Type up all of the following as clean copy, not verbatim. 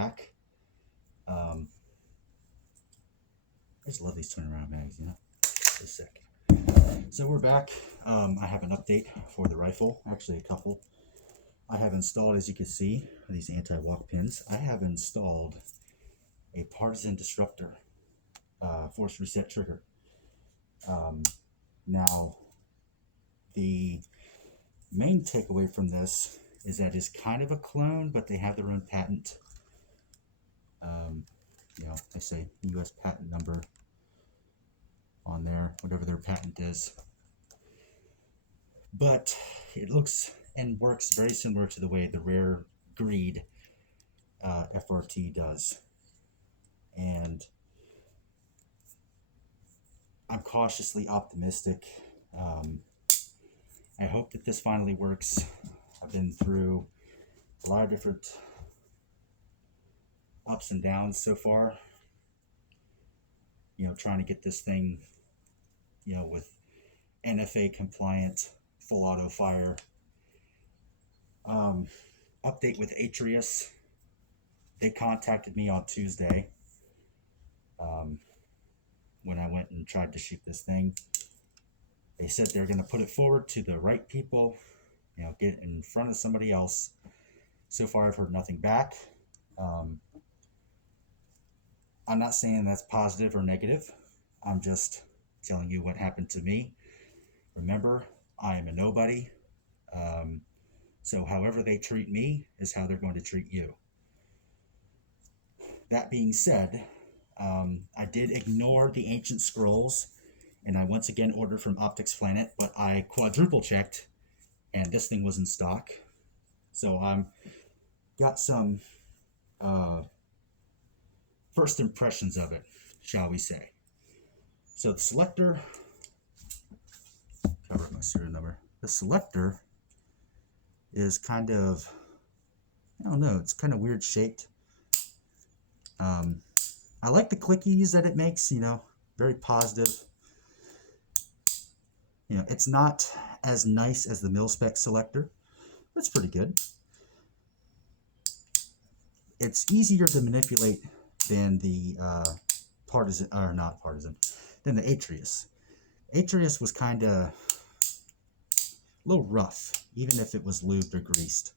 back. I just love these turnaround mags, you know. Just a sec. So we're back. I have an update for the rifle, actually a couple. I have installed, as you can see, these anti-walk pins. I have installed a Partisan Disruptor force reset trigger. Now, the main takeaway from this is that it's kind of a clone, but they have their own patent. You know, they say U.S. patent number on there, whatever their patent is. But it looks and works very similar to the way the rare greed FRT does. And I'm cautiously optimistic. I hope that this finally works. I've been through a lot of different ups and downs so far. You know, trying to get this thing, you know, with NFA compliant full auto fire. Update with Atrius. They contacted me on Tuesday when I went and tried to shoot this thing. They said they're going to put it forward to the right people, you know, get in front of somebody else. So far, I've heard nothing back. I'm not saying that's positive or negative. I'm just telling you what happened to me. Remember, I am a nobody. So however they treat me is how they're going to treat you. That being said, I did ignore the ancient scrolls, and I once again ordered from Optics Planet, but I quadruple checked, and this thing was in stock. So I'm got some first impressions of it, shall we say. So the selector, cover up my serial number. The selector is kind of, I don't know, it's kind of weird shaped. I like the clickies that it makes, you know, very positive. You know, it's not as nice as the mil-spec selector, but it's pretty good. It's easier to manipulate than the Partisan, or not Partisan, than the Atrius. Atrius was kind of a little rough, even if it was lubed or greased.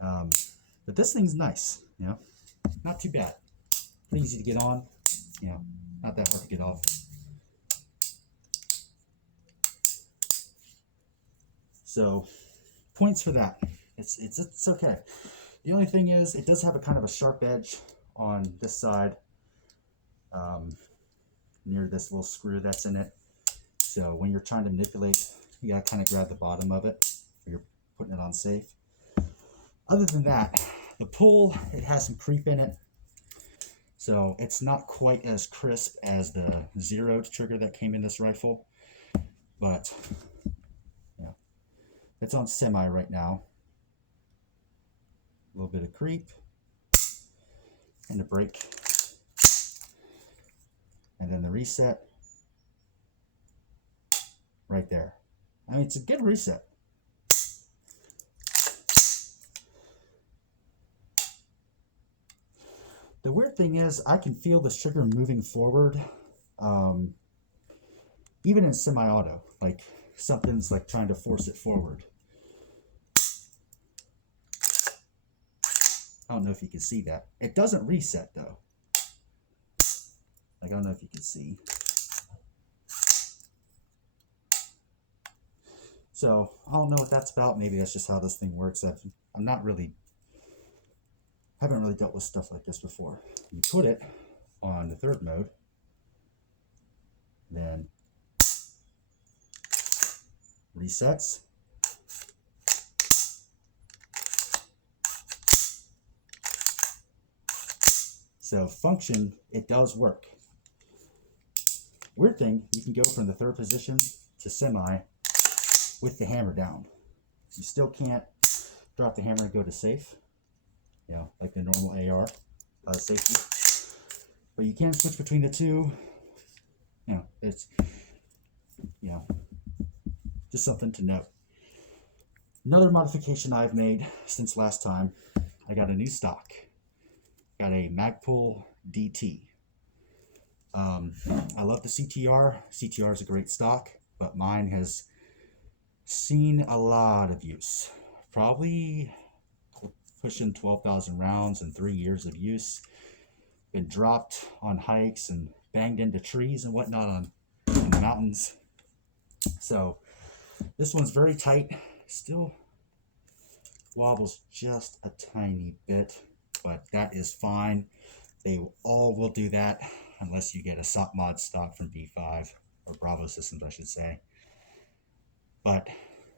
But this thing's nice, you know, not too bad. Pretty easy to get on, you know, not that hard to get off. So, points for that. It's okay. The only thing is, it does have a kind of a sharp edge on this side, near this little screw that's in it. So when you're trying to manipulate, you gotta kind of grab the bottom of it when you're putting it on safe. Other than that, the pull, it has some creep in it. So it's not quite as crisp as the zeroed trigger that came in this rifle. But, yeah, it's on semi right now. A little bit of creep. And a break. And then the reset. Right there. I mean, it's a good reset. The weird thing is, I can feel the trigger moving forward, even in semi-auto, like something's like trying to force it forward. I don't know if you can see that. It doesn't reset though. Like, I don't know if you can see. So I don't know what that's about. Maybe that's just how this thing works. I'm not really, haven't really dealt with stuff like this before. You put it on the third mode, then resets. So function, it does work. Weird thing, you can go from the third position to semi with the hammer down. You still can't drop the hammer and go to safe, you know, like the normal AR safety. But you can switch between the two. You know, it's, you know, just something to note. Another modification I've made since last time, I got a new stock. got a Magpul DT. I love the CTR. CTR is a great stock, but mine has seen a lot of use. Probably pushing 12,000 rounds in 3 years of use. Been dropped on hikes and banged into trees and whatnot in the mountains. So this one's very tight. Still wobbles just a tiny bit, but that is fine. They all will do that unless you get a SOP mod stock from B5 or Bravo Systems, I should say. But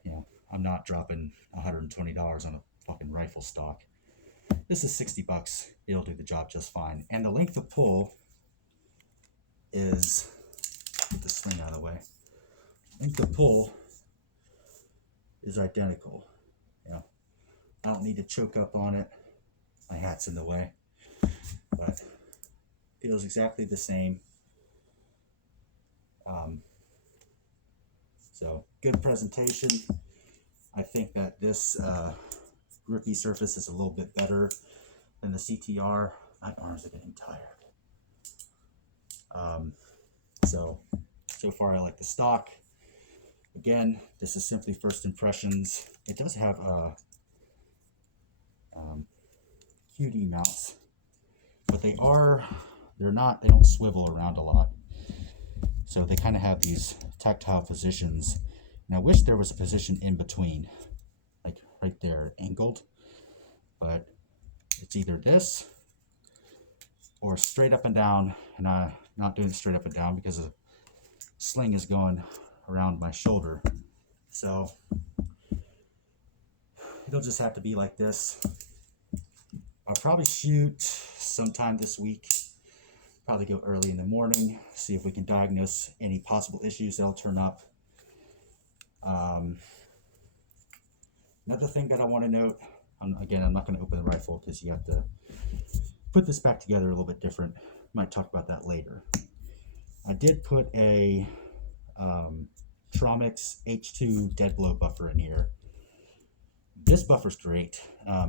you know, I'm not dropping $120 on a fucking rifle stock. This is $60. It'll do the job just fine. And the length of pull is, get this thing out of the way. Length of pull is identical. You know, I don't need to choke up on it. My hat's in the way, but feels exactly the same. So good presentation. I think that this grippy surface is a little bit better than the CTR. My arms are getting tired. So far I like the stock. Again, this is simply first impressions. It does have QD mounts, but they don't swivel around a lot. So they kind of have these tactile positions. And I wish there was a position in between, like right there, angled. But it's either this or straight up and down. And I'm not doing it straight up and down because the sling is going around my shoulder. So it'll just have to be like this. I'll probably shoot sometime this week. Probably go early in the morning, see if we can diagnose any possible issues that'll turn up. Another thing that I want to note, again, I'm not going to open the rifle because you have to put this back together a little bit different. Might talk about that later. I did put a Tromix H2 dead blow buffer in here. This buffer's great.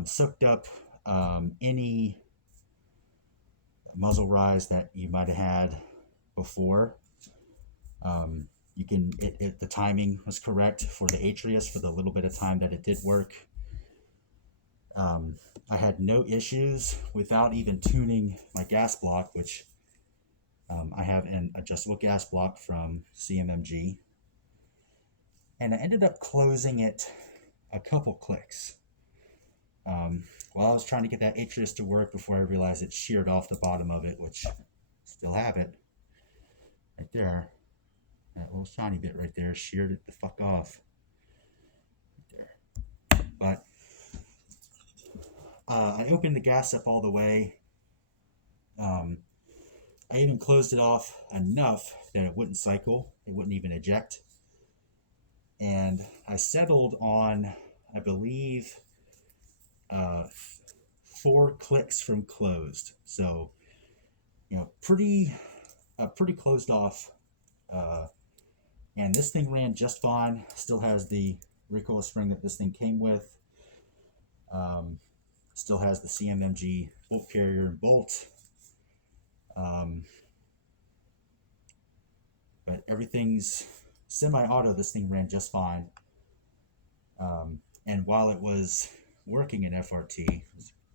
Soaked up any muzzle rise that you might have had before. The timing was correct for the Atrius for the little bit of time that it did work. I had no issues without even tuning my gas block, which I have an adjustable gas block from CMMG. And I ended up closing it a couple clicks. While I was trying to get that Atrius to work before I realized it sheared off the bottom of it, which still have it right there. That little shiny bit right there sheared it the fuck off. Right there. But I opened the gas up all the way. I even closed it off enough that it wouldn't cycle. It wouldn't even eject. And I settled on, I believe, 4 clicks from closed. So, you know, pretty closed off. And this thing ran just fine. Still has the recoil spring that this thing came with. Still has the CMMG bolt carrier and bolt. But everything's semi-auto. This thing ran just fine. And while it was working in FRT,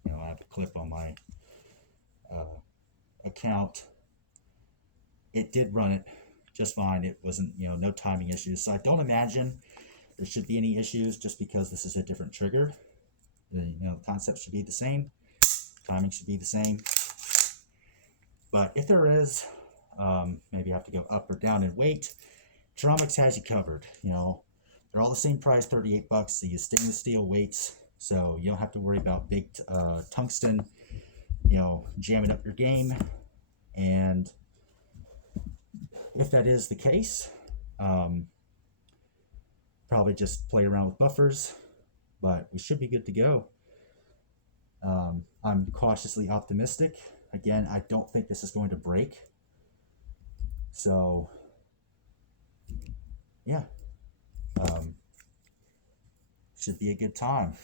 you know, I have a clip on my account. It did run it just fine. It wasn't, you know, no timing issues. So I don't imagine there should be any issues just because this is a different trigger. You know, the concept should be the same. Timing should be the same. But if there is, maybe you have to go up or down in weight. Tromix has you covered. You know, they're all the same price, $38. They use stainless steel weights, so you don't have to worry about big tungsten, you know, jamming up your game. And if that is the case, probably just play around with buffers, but we should be good to go. I'm cautiously optimistic. Again, I don't think this is going to break. So, yeah, should be a good time.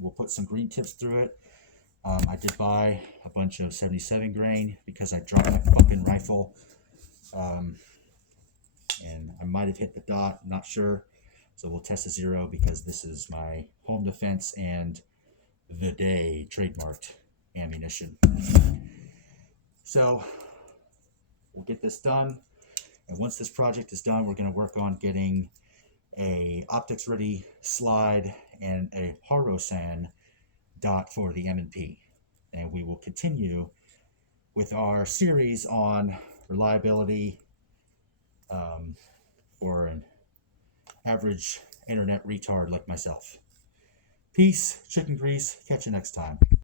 We'll put some green tips through it. I did buy a bunch of 77 grain because I dropped my fucking rifle. And I might have hit the dot, I'm not sure. So we'll test a 0 because this is my home defense and the day trademarked ammunition. So we'll get this done. And once this project is done, we're going to work on getting a optics ready slide and a Harosan dot for the M&P. And we will continue with our series on reliability for an average internet retard like myself. Peace, chicken grease, catch you next time.